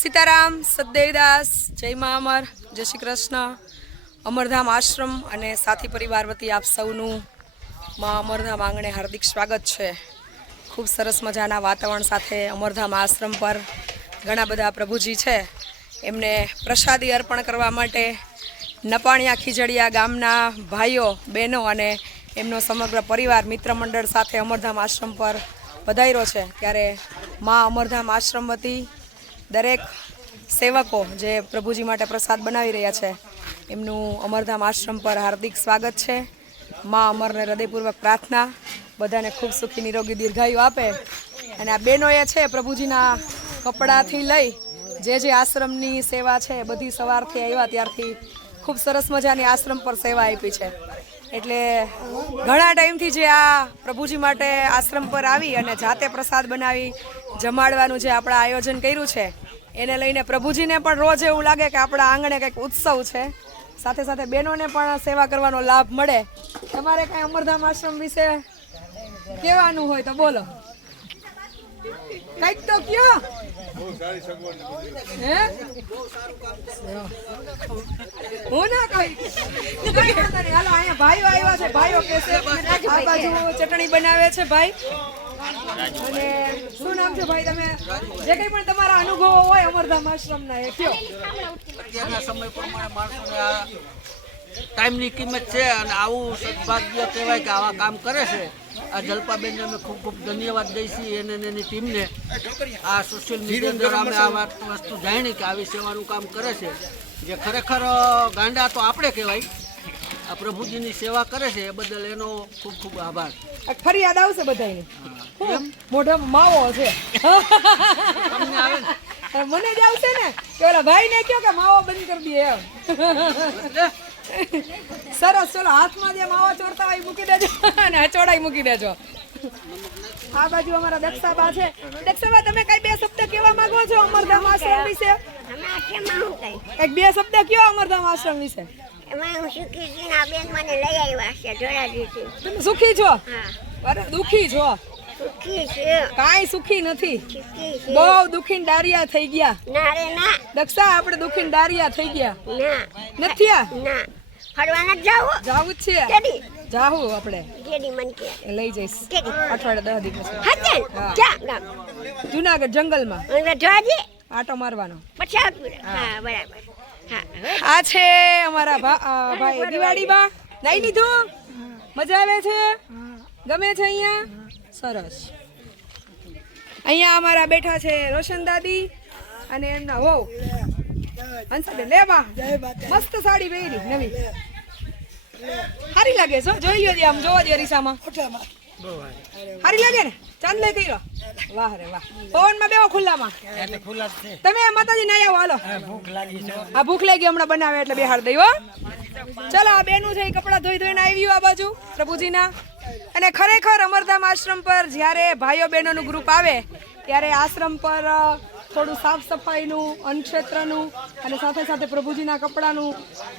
સીતારામ, સદેવદાસ, જય મા અમર, જય શ્રી કૃષ્ણ, અમરધામ આશ્રમ અને સાથી પરિવાર વતી આપ સૌનું મા અમરધામ આંગણે હાર્દિક સ્વાગત છે. ખૂબ સરસ મજાના વાતાવરણ સાથે અમરધામ આશ્રમ પર ઘણા બધા પ્રભુજી છે. એમને પ્રસાદી અર્પણ કરવા માટે નપાણિયા ખીજડીયા ગામના ભાઈઓ, બહેનો અને એમનો સમગ્ર પરિવાર મિત્ર મંડળ સાથે અમરધામ આશ્રમ પર પધાર્યો છે. ત્યારે મા અમરધામ આશ્રમ વતી દરેક સેવકો જે પ્રભુજી માટે પ્રસાદ બનાવી રહ્યા છે, એમનું અમરધામ આશ્રમ પર હાર્દિક સ્વાગત છે. મા અમરને હૃદયપૂર્વક પ્રાર્થના, બધાને ખૂબ સુખી, નિરોગી, દીર્ઘાયુ આપે. અને આ બહેનોએ છે પ્રભુજીના કપડાથી લઈ જે જે આશ્રમની સેવા છે બધી સવારથી આવ્યા ત્યારથી ખૂબ સરસ મજાની આશ્રમ પર સેવા આપી છે. એટલે ઘણા ટાઈમથી જે આ પ્રભુજી માટે આશ્રમ પર આવી અને જાતે પ્રસાદ બનાવી જમાડવાનું જે આપણે આયોજન કર્યું છે, એને લઈને પ્રભુજીને પણ રોજ એવું લાગે કે આપણા આંગણે કંઈક ઉત્સવ છે. સાથે સાથે બહેનોને પણ સેવા કરવાનો લાભ મળે. તમારે કાંઈ અમરધામ આશ્રમ વિશે કહેવાનું હોય તો બોલો. કંઈક તો કયો. હે? ના કઈ. હાલો, અહીંયા ભાઈઓ આવ્યા છે. ભાઈઓ કહેશે આ બાજુ ચટણી બનાવે છે, ભાઈ. અને શું નામ છે, ભાઈ તમે? જે કંઈ પણ તમારા અનુભવો હોય, અમરધામ આશ્રમના એ કયો. અત્યારના સમય પ્રમાણે માણસોને ટાઈમની કિંમત છે અને આવું સદભાગ્ય કહેવાય કે આવા કામ કરે છે. આ જલપાબેનને અમે ખૂબ ખૂબ ધન્યવાદ દઈશી એને અને એની ટીમને. આ સોશિયલ મીડિયા દ્વારા અમે આ વાત વસ્તુ જાણી કે આવી સેવાનું કામ કરે છે. જે ખરેખર ગાંડા તો આપણે કહેવાય. આ પ્રભુજીની સેવા કરે છે એ બદલ એનો ખૂબ ખૂબ આભાર. ફરિયાદ આવશે બધાની મોઢામાં માવો છે. તમને આવે મને જ આવશે ને? કે ઓલા ભાઈને કયો કે માવો બંધ કરી દે એમ. સરસ ચલો હાથમાં જે માવા ચોરતા હોય મૂકી દેજો અને હચોડાઈ મૂકી દેજો. આ બાજુ અમારા દક્ષાબા છે. દક્ષાબા તમે કઈ બે શબ્દ કેવા માંગો છો અમરધામ આશ્રમ વિશે? એક બે શબ્દ કયો અમરધામ આશ્રમ વિશે? સુખી છો? બરાબર દુખી છો? કાંઈ સુખી નથી. બહુ દુખીને ડારિયા થઈ ગયા. દક્ષા આપણે દુખીને ડારિયા થઈ ગયા. નથી આ ના ફરવા નથી જાવું જાવું જ છે. કેડી? જાવું આપણે. કેડી મન કે. લઈ જઈશ. કેડી? અઠવાડિયા દસ દિવસ. હાજે ક્યાં? ગામ જુનાગઢ જંગલમાં. અને ધોરાજી આટો મારવાનો. પછી હા. બરાબર. હા આ છે અમારા ભાઈ દિવાળી બા નહીં લીધું? મજા આવે છે? ગમે છે અહીંયા? સરસ. અહીંયા અમારા બેઠા છે રોશન દાદી અને એમના વહુ. હંસાબેન લે બા મસ્ત સાડી પહેરી નવી. સારી લાગે છો. જોઈ લ્યો આમ જોવા દે રીસામાં સારી લાગે ને? ચાંદ લઈ કર્યો. વાહ રે વાહ. પવનમાં બેવો ખુલ્લામાં. તમે માતાજી ના આવો હાલો. આ ભૂખ લાગી હમણાં બનાવે એટલે બેહાડ દઈ હો. ચલો આ બેનું છે કપડાં ધોઈ ધોઈને આવ્યું આ બાજુ પ્રભુજીના. અને ખરેખર અમરધામ આશ્રમ પર જ્યારે ભાઈઓ બહેનોનું ગ્રુપ આવે ત્યારે આશ્રમ પર થોડું સાફ સફાઈનું, અન્નક્ષેત્રનું અને સાથે સાથે પ્રભુજીના કપડાનું.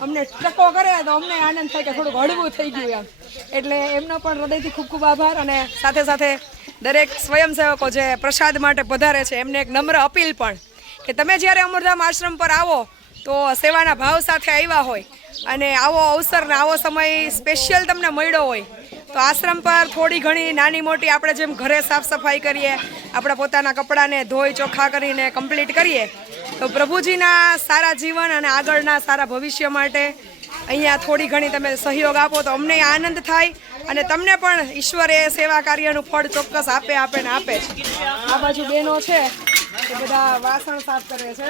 અમને ટકો કરે તો અમને આનંદ થાય કે થોડુંક હળવું થઈ ગયું એમ. એટલે એમનો પણ હૃદયથી ખૂબ ખૂબ આભાર અને સાથે સાથે દરેક સ્વયંસેવકો જે પ્રસાદ માટે પધારે છે, એમને એક નમ્ર અપીલ પણ કે તમે જ્યારે અમરધામ આશ્રમ પર આવો તો સેવાના ભાવ સાથે આવ્યા હોય. અને આવો અવસર ને આવો સમય સ્પેશિયલ તમને મળ્યો હોય, તો આશ્રમ પર થોડી ઘણી નાની મોટી આપણે જેમ ઘરે સાફ સફાઈ કરીએ, આપણા પોતાના કપડાને ધોઈ ચોખ્ખા કરીને કમ્પ્લીટ કરીએ, તો પ્રભુજીના સારા જીવન અને આગળના સારા ભવિષ્ય માટે અહીંયા થોડી ઘણી તમે સહયોગ આપો તો અમને આનંદ થાય અને તમને પણ ઈશ્વરે સેવા કાર્યનું ફળ ચોક્કસ આપે આપે ને આપે છે આ બાજુ બહેનો છે, એ બધા વાસણ સાફ કરે છે.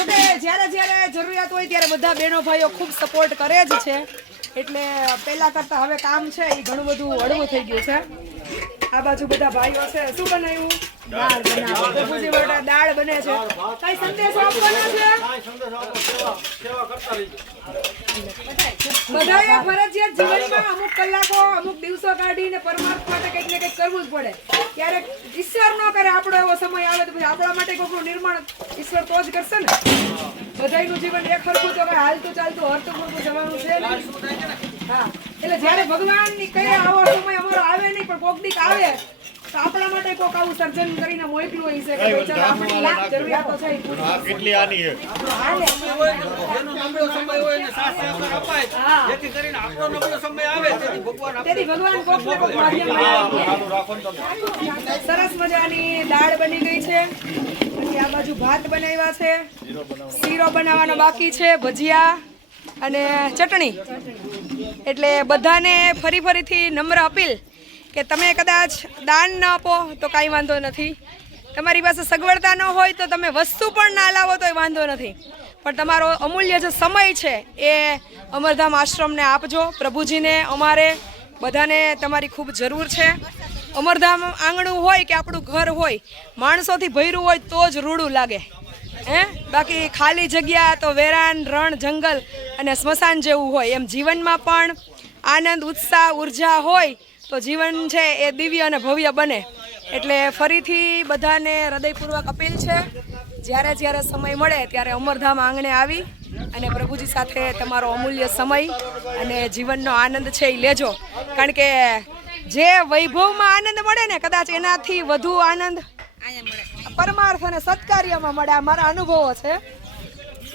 જોકે જ્યારે જ્યારે જરૂરિયાત હોય ત્યારે બધા બહેનો ભાઈઓ ખૂબ સપોર્ટ કરે જ છે. એટલે પહેલા કરતાં હવે કામ છે એ ઘણું બધું હળવું થઈ ગયું છે. આ બાજુ બધા ભાઈઓ છે, શું બનાવ્યું? દાળ બનાવી. પ્રભુજી માટે દાળ બને છે. કઈ સંદેશો આપવાનો છે? બધાએ ફરજિયાત જીવનમાં અમુક કલાકો, અમુક દિવસો કાઢીને પરમાર્થ માટે કંઈક ને કંઈક કરવું જ પડે. ક્યારેક ઈશ્વર ન કરે, આપણો એવો સમય આવે તો પછી આપણા માટે કોઈનું નિર્માણ ઈશ્વર તો જ કરશે ને. બધાનું જીવન એક હરખું તો હાલતું ચાલતું, હરતું ફરતું જવાનું છે હા. એટલે જ્યારે ભગવાનની કહે આવો સમય અમારો આવે નહીં, પણ કોક દીક આવે. આપણા માટે કોક આવું સર્જન કરીને મોકલ્યું હોય છે કે ભાઈ ચાલો આપણી લાખ જરૂરિયાતો છે. કેટલી આની છે. હાલે. સમય હોય એને સાથ સહકાર અપાય જેથી કરીને આપણો નબળો સમય આવે તેથી ભગવાન તેથી ભગવાન કોક માધ્યમ આનું આનું રાખો તમે સરસ મજાની દાળ બની ગઈ છે. પછી આ બાજુ ભાત બનાવ્યા છે. શીરો બનાવવાનો બાકી છે ભજીયા અને ચટણી. એટલે બધાને ફરી ફરીથી નમ્ર અપીલ. કે તમે કદાચ દાન ન આપો તો કાંઈ વાંધો નથી. તમારી પાસે સગવડતા ન હોય તો તમે વસ્તુ પણ ના લાવો તોય વાંધો નથી. પણ તમારો અમૂલ્ય જે સમય છે એ અમરધામ આશ્રમને આપજો. પ્રભુજીને, અમારે બધાને તમારી ખૂબ જરૂર છે. અમરધામ આંગણું હોય કે આપણું ઘર હોય, માણસોથી ભર્યું હોય તો જ રૂડું લાગે. હે? બાકી ખાલી જગ્યા તો વેરાન, રણ, જંગલ અને સ્મશાન જેવું હોય. એમ જીવનમાં પણ આનંદ, ઉત્સાહ, ઊર્જા હોય તો જીવન છે એ દિવ્ય અને ભવ્ય બને. એટલે ફરીથી બધાને હૃદયપૂર્વક અપીલ છે, જ્યારે જ્યારે સમય મળે ત્યારે અમરધામ આંગણે આવી અને પ્રભુજી સાથે તમારો અમૂલ્ય સમય અને જીવનનો આનંદ છે એ લેજો. કારણ કે જે વૈભવમાં આનંદ મળે ને, કદાચ એનાથી વધુ આનંદ પરમાર્થ અને સત્કાર્યમાં મળે. આ મારા અનુભવો છે.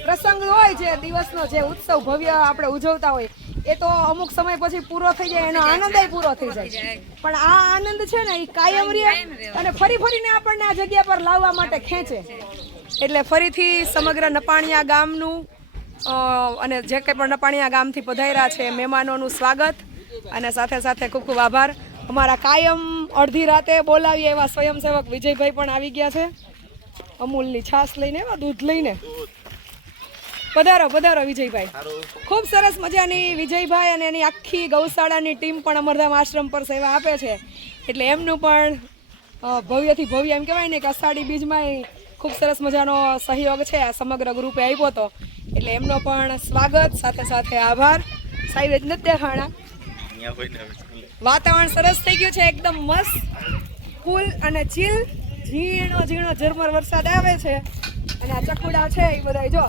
પ્રસંગ હોય જે દિવસનો જે ઉત્સવ ભવ્ય આપણે ઉજવતા હોય એ તો અમુક સમય પછી પૂરો થઈ જાય એનો આનંદ પૂરો થઈ જાય. પણ આ આનંદ છે ને એ કાયમ રહે અને ફરી ફરીને આપણને આ જગ્યા પર લાવવા માટે ખેંચે. એટલે ફરીથી સમગ્ર નપાણિયા ગામનું અને જે કંઈ પણ નપાણિયા ગામથી પધાર્યા છે મહેમાનોનું સ્વાગત અને સાથે સાથે ખૂબ ખૂબ આભાર. અમારા કાયમ અડધી રાતે બોલાવીએ એવા સ્વયંસેવક વિજયભાઈ પણ આવી ગયા છે. અમૂલની છાશ લઈને એવા દૂધ લઈને. પધારો પધારો વિજયભાઈ. ખૂબ સરસ મજાની વિજયભાઈ અને એની આખી ગૌશાળાની ટીમ પણ અમરધામ આશ્રમ પર સેવા આપે છે. એટલે એમનું પણ ભવ્યથી ભવ્ય એમ કહેવાય ને કે અષાઢી બીજમાં ખૂબ સરસ મજાનો સહયોગ છે આ સમગ્ર ગ્રુપે આપ્યો હતો એટલે એમનો પણ સ્વાગત સાથે સાથે આભાર. સાહેબ જ નથી દેખાણા વાતાવરણ સરસ થઈ ગયું છે એકદમ મસ્ત. કુલ અને ચીલ ઝીણો ઝીણો ઝરમર વરસાદ આવે છે. અને આ ચકુડા છે એ બધા જો.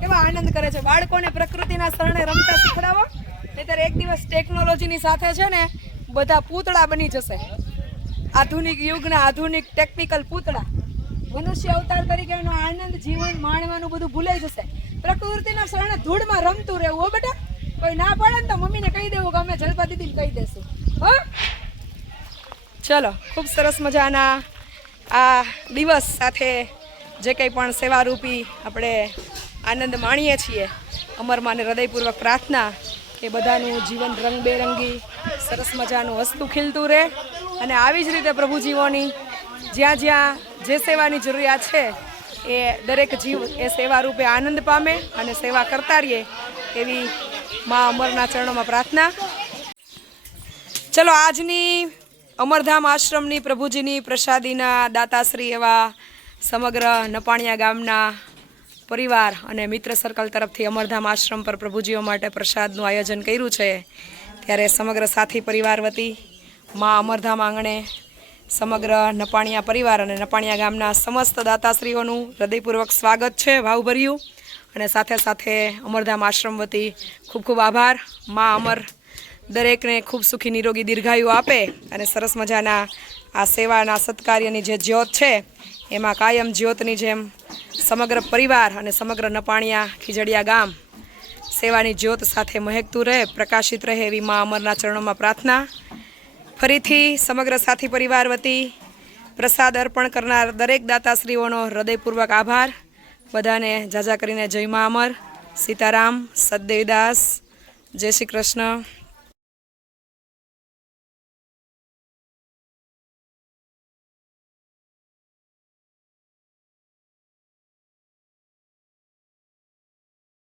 કેવા આનંદ કરે છે? બાળકોને પ્રકૃતિના શરણે રમતા શીખડાવો. નહીતર એક દિવસ ટેકનોલોજીની સાથે છે ને, બધા પૂતળા બની જશે. આધુનિક યુગના આધુનિક ટેકનિકલ પૂતળા. મનુષ્ય અવતાર તરીકે એનો આનંદ જીવન માણવાનું બધું ભૂલાઈ જશે. પ્રકૃતિના શરણે ધૂળમાં રમતું રહેવું હો બેટા. કોઈ ના પાડે ને તો મમ્મીને કહી દેવું કે અમે જલપા દીદીને કહી દેશું. હો? ચલો, ખૂબ સરસ મજાના આ દિવસ સાથે જે કંઈ પણ સેવારૂપી આપણે આનંદ માણીએ છીએ. અમરમાને હૃદયપૂર્વક પ્રાર્થના કે બધાનું જીવન રંગબેરંગી, સરસ મજાનું વસ્તુ ખીલતું રહે અને આવી જ રીતે પ્રભુજીવોની જ્યાં જ્યાં જે સેવાની જરૂરિયાત છે એ દરેક જીવ એ સેવા રૂપે આનંદ પામે અને સેવા કરતા રહીએ એવી મા અમરના ચરણોમાં પ્રાર્થના. ચલો, આજની અમરધામ આશ્રમની પ્રભુજીની પ્રસાદીના દાતાશ્રી એવા સમગ્ર નપાણિયા ગામના પરિવાર અને મિત્ર સર્કલ તરફથી અમરધામ આશ્રમ પર પ્રભુજીઓ માટે પ્રસાદનું આયોજન કર્યું છે. ત્યારે સમગ્ર સાથી પરિવાર વતી મા અમરધામ આંગણે સમગ્ર નપાણિયા પરિવાર અને નપાણિયા ગામના સમસ્ત દાતાશ્રીઓનું હૃદયપૂર્વક સ્વાગત છે, ભાવભર્યું. અને સાથે સાથે અમરધામ આશ્રમ વતી ખૂબ ખૂબ આભાર. મા અમર દરેકને ખૂબ સુખી, નિરોગી દીર્ઘાયુ આપે અને સરસ મજાના આ સેવાના સત્કાર્યની જે જ્યોત છે, એમાં કાયમ જ્યોતની જેમ સમગ્ર પરિવાર અને સમગ્ર નપાણિયા ખીજડીયા ગામ સેવાની જ્યોત સાથે મહેકતું રહે, પ્રકાશિત રહે એવી મા અમરના ચરણોમાં પ્રાર્થના. ફરીથી સમગ્ર સાથી પરિવાર વતી પ્રસાદ અર્પણ કરનાર દરેક દાતાશ્રીઓનો હૃદયપૂર્વક આભાર. બધાને જાજા કરીને જય મા અમર. સીતારામ સદદેવદાસ જય શ્રી કૃષ્ણ.